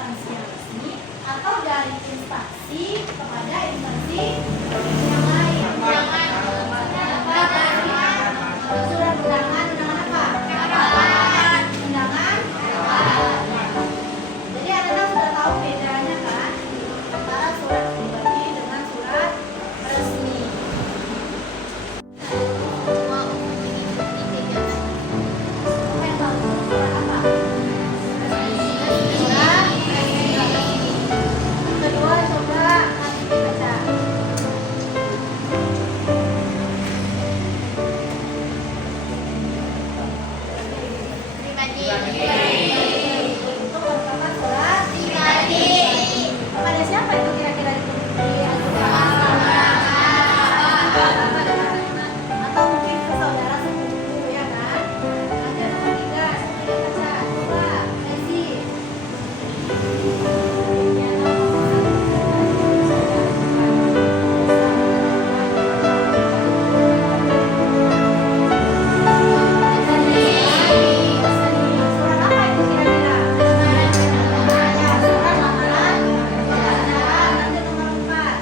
instansi yang resmi atau dari instansi kepada instansi yang lain. Surat undangan apa? Undangan. Jadi anak-anak sudah tahu bedanya kan antara surat pribadi dengan surat resmi. Kepada siapa itu kira-kira itu? Atau mungkin ke saudara sepupu ya kan? Ada nomor 3, saya baca. Coba, Messi. Surat apa itu kira-kira? Ya, surat lamaran pekerjaan. Nanti nomor 4.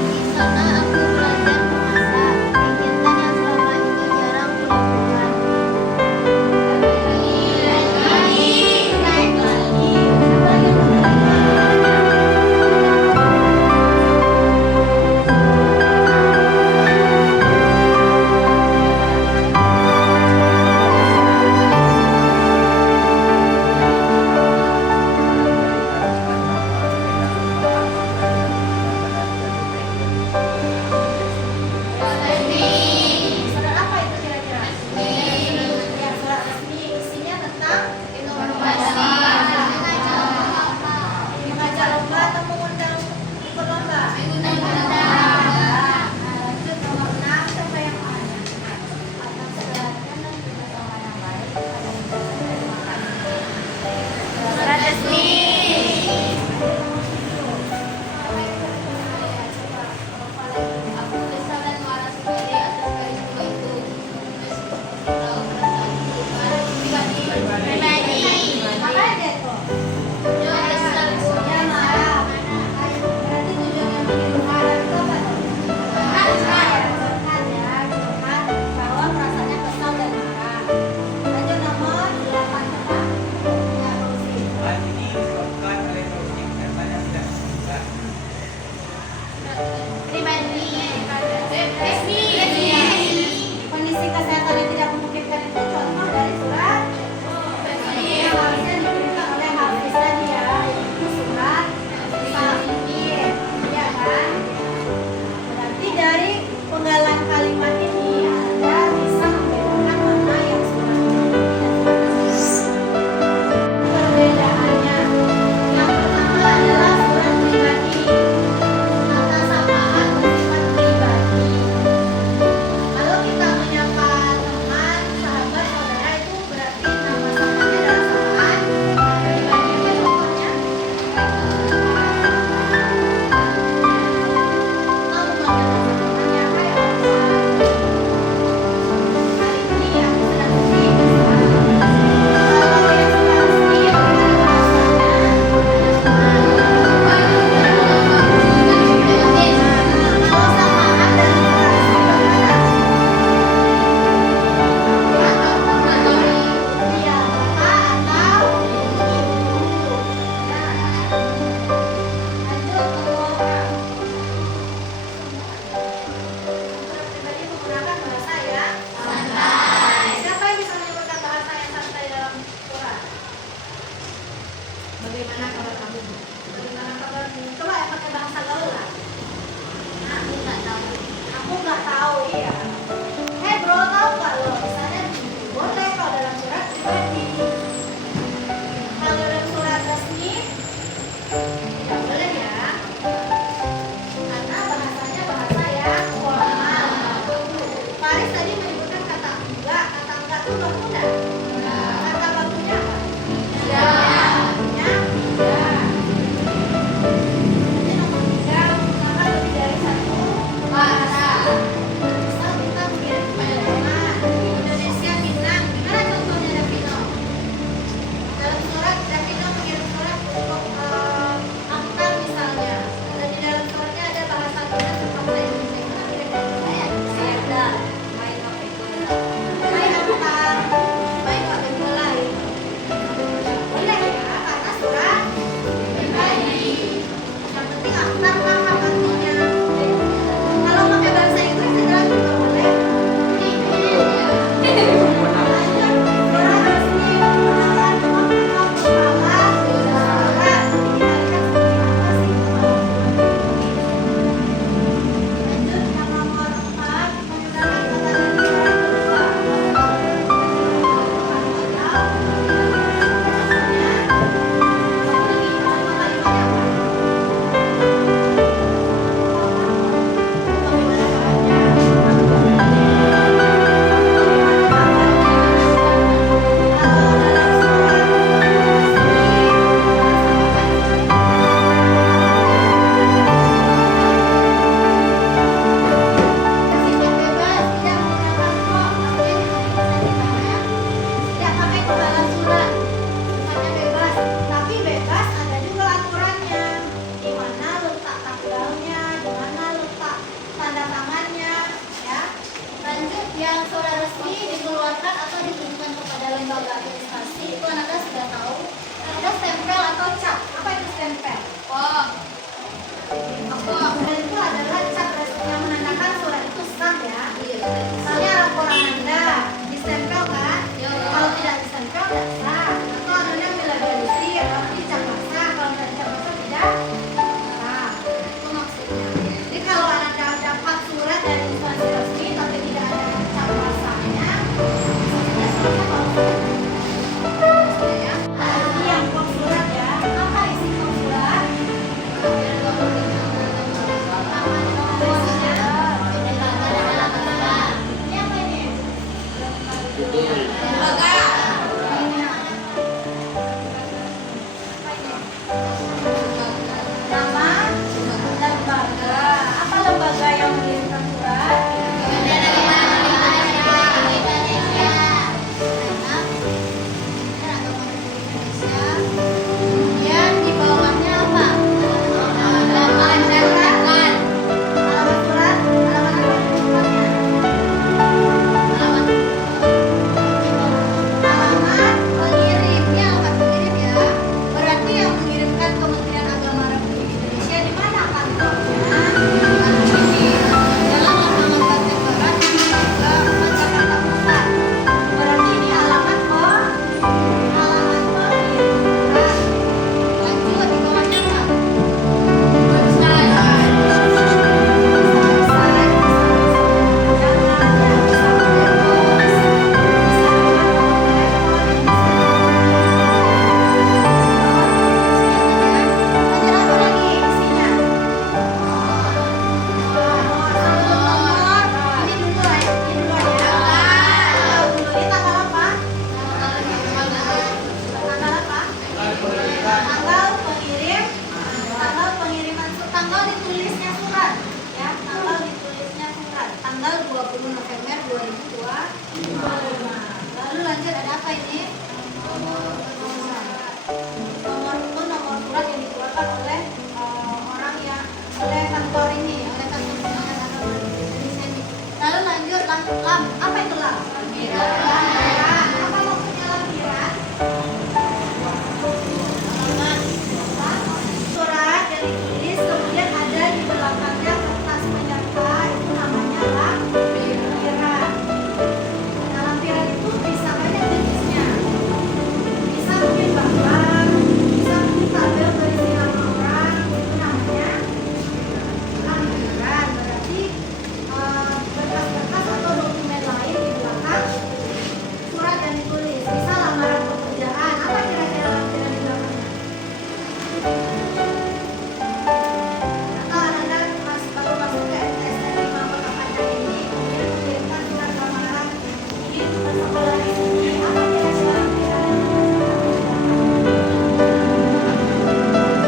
Di sana aku belajar memasak. Kegiatan yang selama ini jarang kulakukan. Surat apa itu kira-kira? Ya, surat resmi. Isinya tentang informasi. Mengajak lomba atau mengundang ikut lomba? Lanjut nomor 6. Siapa yang mana? Akan segalanya dan juga sama yang lain. Surat resmi. Aku kesal dan marah sendiri atas peristiwa itu. Tahu perasaanku pribadi. Apa aja itu? Yo kesal. Ya, marah. Berarti tujuannya bikin marah itu apa tuh? Curhat ya, curhat bahwa perasaannya kesal dan marah. Lanjut nomor 8 coba. Ya, Fauzi. Hal ini disebabkan oleh logik katanya tidak terbuka. Pribadi. Resmi. Kondisi kesehatan yang tidak memungkinkan itu contoh dari surat yang harusnya dikirimkan oleh Hafiz tadi ya, yaitu surat Safir, ya kan? Berarti dari penggalan kalimat ini Anda bisa membedakan mana yang surat perbedaannya. Yang pertama adalah surat pribadi. Kata sapaan bersifat pribadi. Kalau kita menyapa teman, sahabat, saudara itu berarti nama sapanya adalah sapaan pribadi. Apa contohnya? Kamu manggil temannya apa ya? Hari ini ya, sedang pergi. Kalau yang sudah resmi, kalau sapaan dan surat resmi bagaimana? Iya, bapak atau ibu. Ya. Lanjut nomor 6. Surat pribadi menggunakan bahasa yang santai. Siapa yang bisa menyebutkan bahasa yang santai dalam surat? Bagaimana kabar kamu? Bagaimana kabarmu? Coba yang pakai bahasa gaul lah. Aku nggak tahu. Aku nggak tahu, iya. Hei bro, tahu nggak lo? Misalnya boleh kalau dalam surat pribadi. Kalau dalam surat resmi tidak boleh ya. Karena bahasanya bahasa yang formal. Faris tadi menyebutkan kata enggak itu berguna. Kata bakunya apa? Ya. Artinya ya. Jadi nomor 3 menggunakan lebih dari satu bahasa. Misal lembaga administrasi itu Anda sudah tahu ada stempel atau cap. Apa itu stempel? Oh, Dan itu adalah cap yang menandakan surat itu sah ya. iya. Misalnya laporan Anda distempel kan? Iya. Kalau tidak distempel tidak sah. Atau adanya dilegalisir, kalau dicap sah, kalau tidak dicap sah tidak sah. Itu maksudnya. Jadi kalau Anda dapat surat dari instansi resmi tapi tidak ada cap sahnya, tidak sah kalau Ya. ini yang form surat ya. Apa isi form surat? Ini apa ini? Nama lembaga. Apa lembaga yang mengirimkan surat? Kemudian di bawahnya apa? Alamat Alamat surat. surat, alamat suratnya. Alamat pengirim. Ini alamat pengirim ya. Berarti yang mengirimkan Kementerian Agama Republik Indonesia di mana kantornya? Dalam lapangan Barat juga Jakarta Pusat. Berarti ini alamat pengirim. lanjut di bawahnya apa? Tanggal ditulisnya surat ya, tanggal ditulisnya surat tanggal 20 November 2025. Lalu lanjut ada apa ini? Nomor itu nomor surat yang dikeluarkan oleh orang yang oleh kantor ini, oleh kantor Kementerian Agama Republik Indonesia ini. Lalu lanjut lam, apa itu lam? Lampiran. Apa maksudnya lampiran? Surat yang ditulis kemudian ada di belakangnya kertas penyerta itu namanya lampiran. Nah, lampiran itu bisa banyak jenisnya. Bisa mungkin gambar, bisa mungkin tabel berisi nama orang, itu namanya lampiran. Berarti berkas-berkas atau dokumen lain di belakang surat yang ditulis. Bisa lamaran pekerjaan. Apa kira-kira lampiran di belakangnya? Atau Anda baru masuk ke STM 5 Kota Padang ini, kemudian mengirimkan surat lamaran ingin bersekolah di sini. Apa kira-kira lampiran yang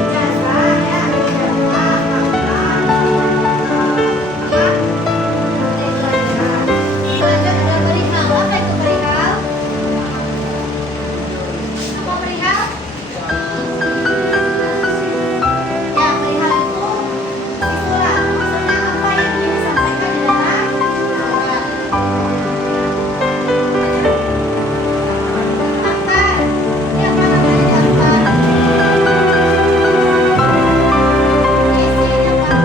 ijazah ya, ada ijazah, lanjut ada perihal. Apa itu perihal? Apa perihal? Ya, perihal itu isi surat. Maksudnya apa yang ingin disampaikan di dalam surat. Daftar. Ini apa namanya daftar? Isi apa?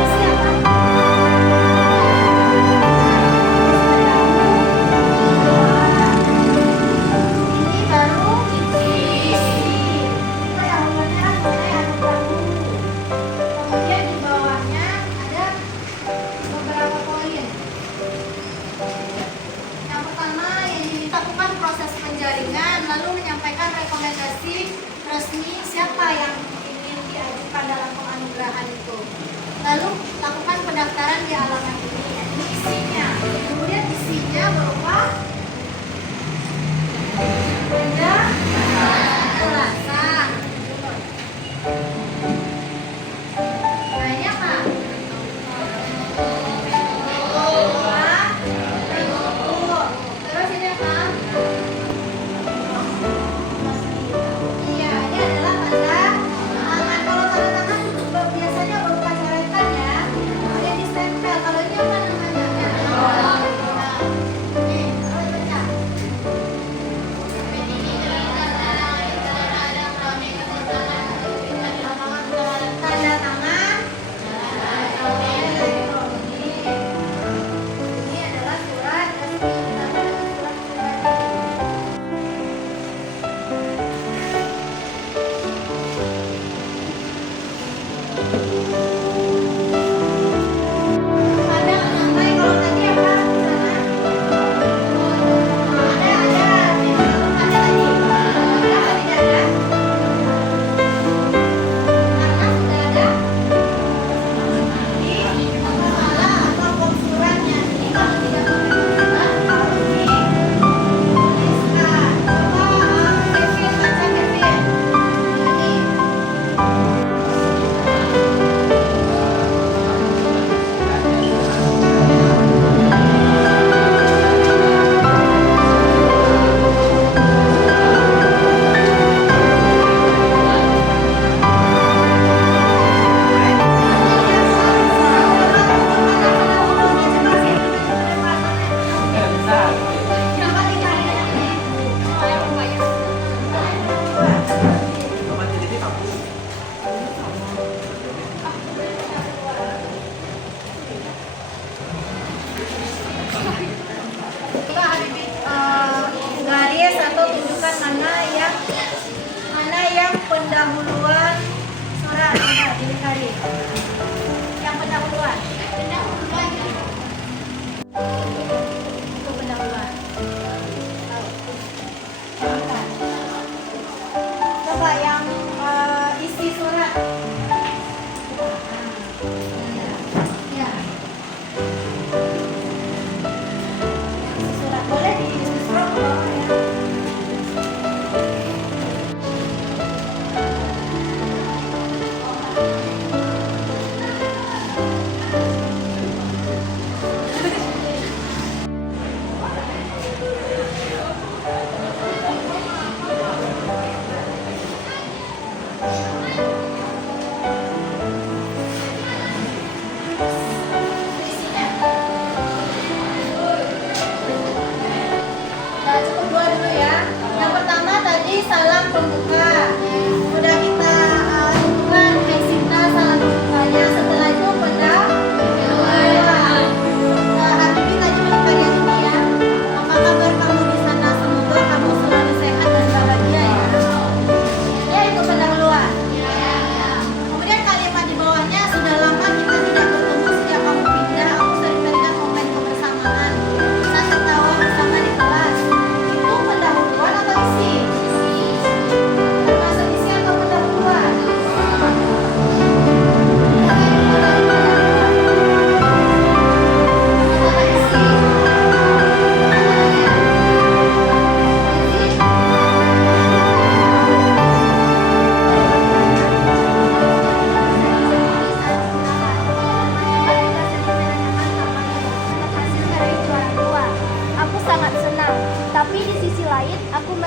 Isi apa? Ini baru isi. Kita yang umumnya kan mulai ada dahulu. Kemudian di bawahnya ada beberapa poin. Yang pertama yang dilakukan proses penjaringan, lalu menyampaikan rekomendasi resmi siapa yang ingin diajukan dalam penganugerahan itu. Lalu lakukan pendaftaran di alamat ini. Ini isinya. Kemudian isinya berupa penjelasan. Nah, ini apa? Terus ini apa? Iya, ini adalah tanda tangan. Kalau tanda tangan biasanya berupa coretan ya. Ada di stempel. Kalau ini apa namanya?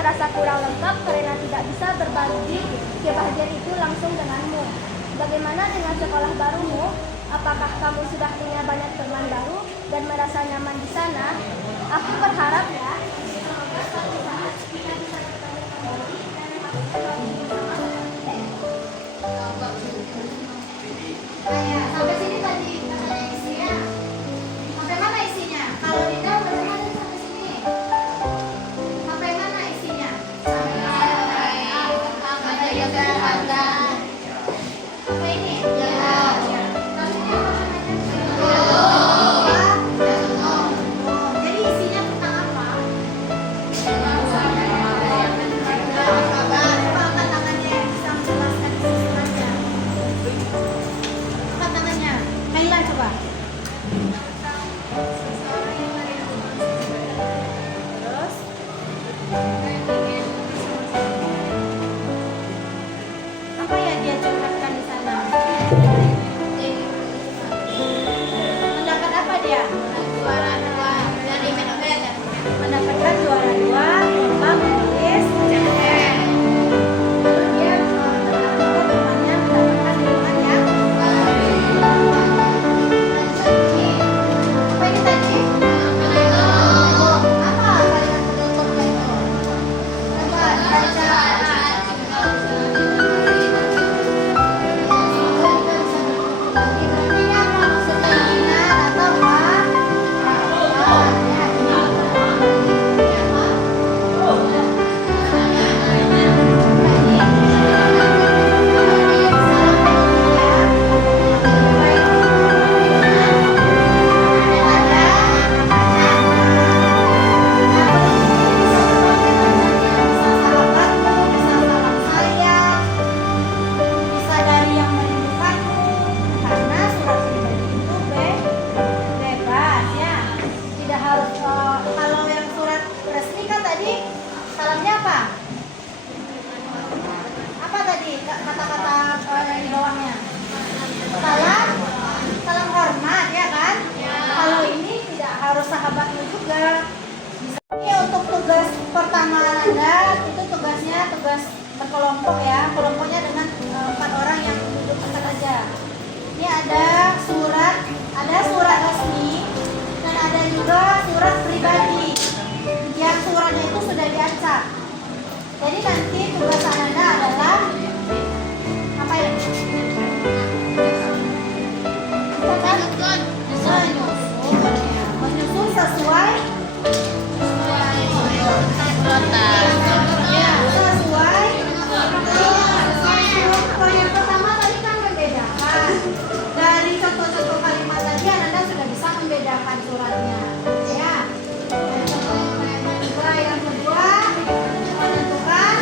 merasa kurang lengkap karena tidak bisa berbagi kebahagiaan itu langsung denganmu. Bagaimana dengan sekolah barumu? Apakah kamu sudah punya banyak teman baru dan merasa nyaman di sana? Aku berharap ya, semoga suatu saat kita bisa bertemu kembali dan berbagi bersama. Sampai sini tadi katanya isinya. Sampai mana isinya? Kalau Dinda bagaimana sampai sini? Sampai mana isinya? Sampai juga ada. Apa ini? Ya. Terus ini apa namanya? Jadi isinya tentang apa? Coba angkat tangannya yang bisa menjelaskan isi suratnya. Angkat tangannya. Kaila coba. Terus apa ya dia curhatkan di sana? Mendapat apa dia? Juara 2 dari Medan. Mendapatkan juara 2 lomba menulis cerpen. Lalu dia berharap temannya mendapatkan lingkungan yang baik. Apa ini tadi? Apa kalimat penutupnya itu? Coba baca. Berarti apa maksudnya minat atau apa? Bisa dari yang merindukanmu, karena surat pribadi itu bebas ya, tidak harus kalau yang surat resmi kan tadi salamnya apa? Apa tadi kata-kata di bawahnya? Salam, salam hormat ya kan? Kalau ini tidak harus sahabatmu juga. Ini untuk tugas pertama Anda, itu tugasnya tugas berkelompok ya. Kelompoknya dengan 4 orang yang duduk dekat aja. Ini ada surat resmi dan ada juga surat pribadi. Yang suratnya itu sudah diacak. Jadi nanti tugas Anda adalah apa ya? Menyusun sesuai yang pertama tadi kan membedakan dari contoh-contoh kalimat tadi Anda sudah bisa membedakan suratnya ya. Yang kedua menentukan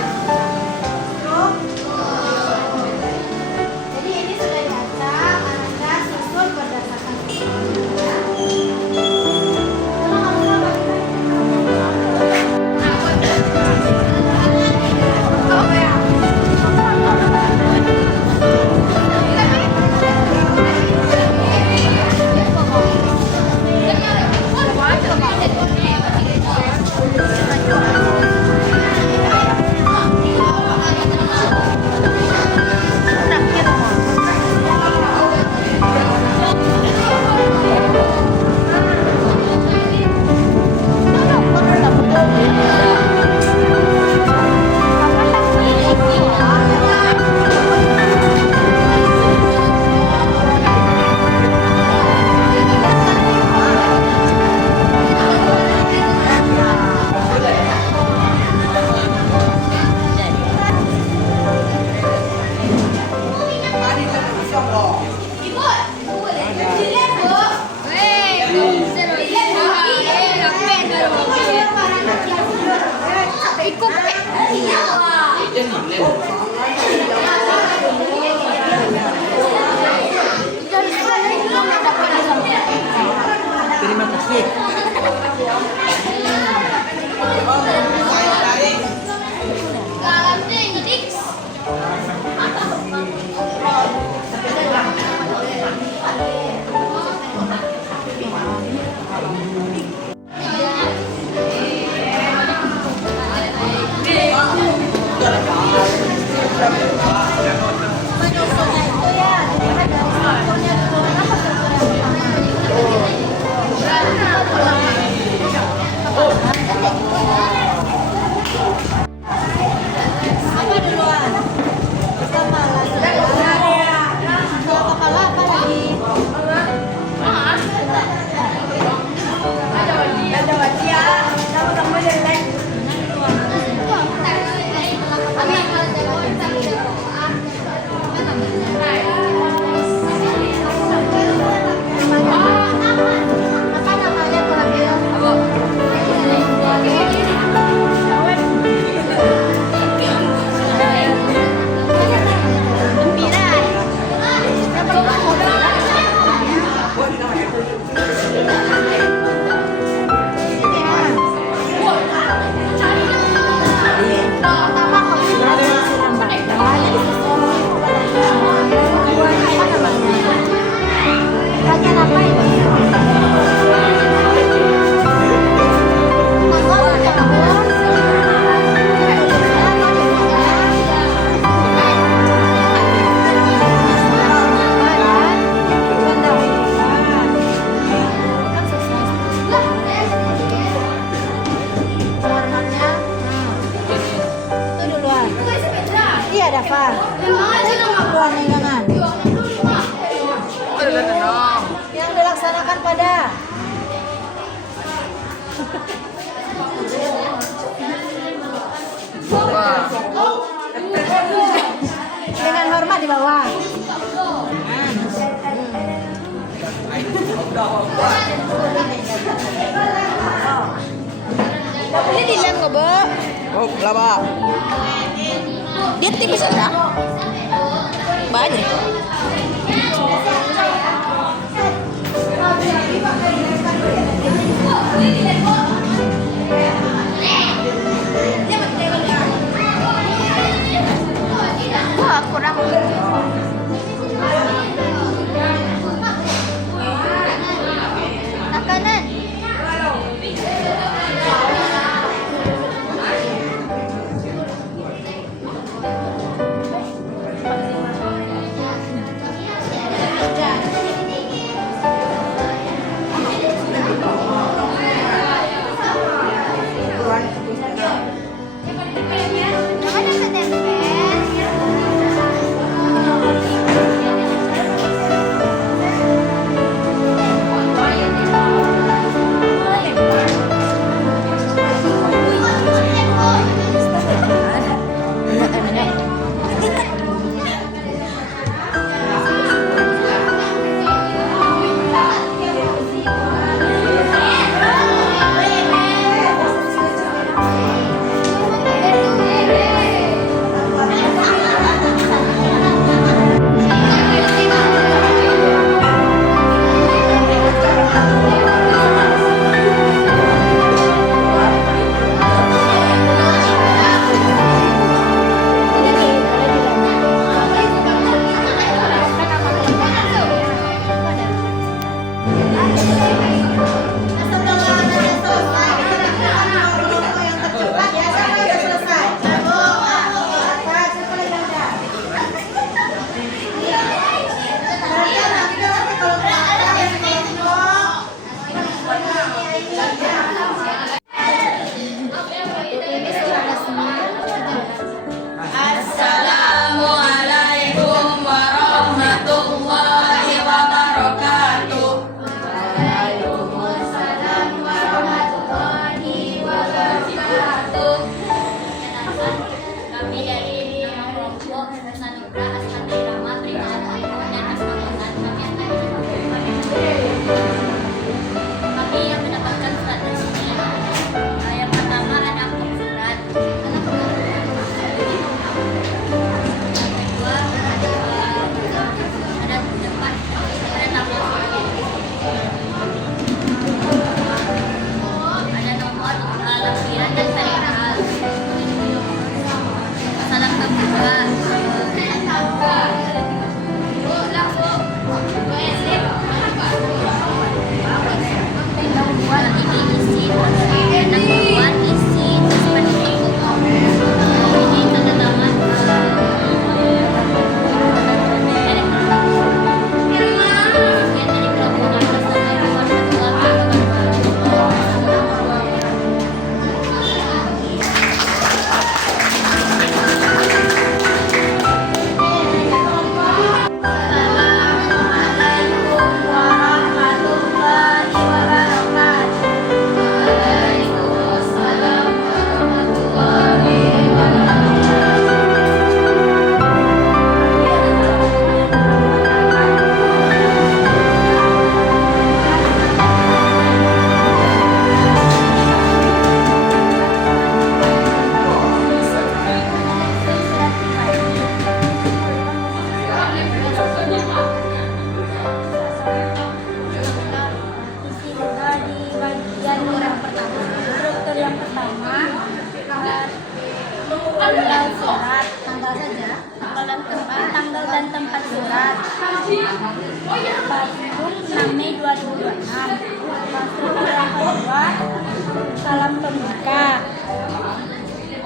Apa duluan? Pertama lah. Kalau kepala apa lagi? Ada wajah. Sama-sama dari lain. Apa namanya Tuhan dia? Bagian apa ini? Itu duluan. Iya, Dava. Duluan pegangan. Yang dilaksanakan pada dengan hormat di bawah. Ini dilem nggak, Bu? Oh, laba. Dia tipis enggak? Banyak. Wah, kurang. Nah, kanan. yang pertama tanggal surat, tanggal saja, tanggal dan tempat surat. Bandung 6 Mei 2026. Struktur yang kedua, salam pembuka.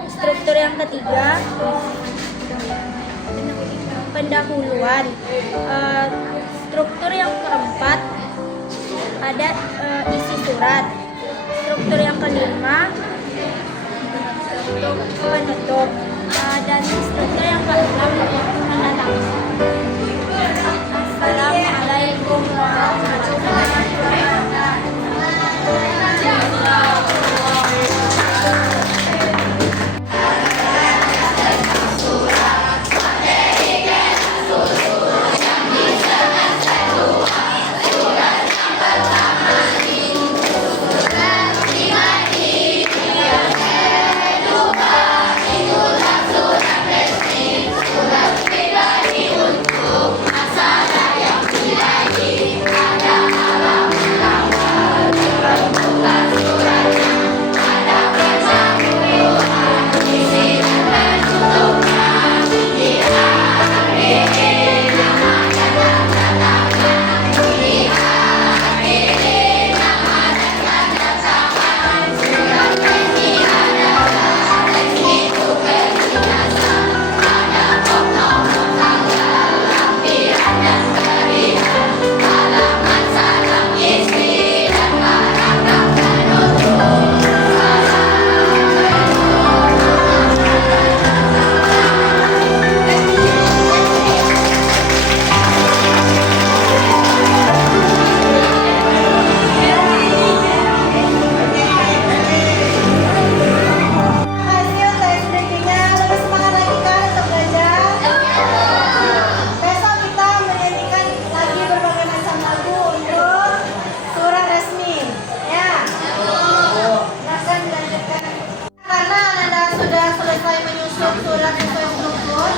Struktur yang ketiga, pendahuluan. Struktur yang keempat, ada isi surat. Struktur yang kelima, penutup. Dan struktur yang keenam, tanda tangan. Assalamualaikum warahmatullahi wabarakatuh. Sudah selesai menyusun surat sesuai struktur,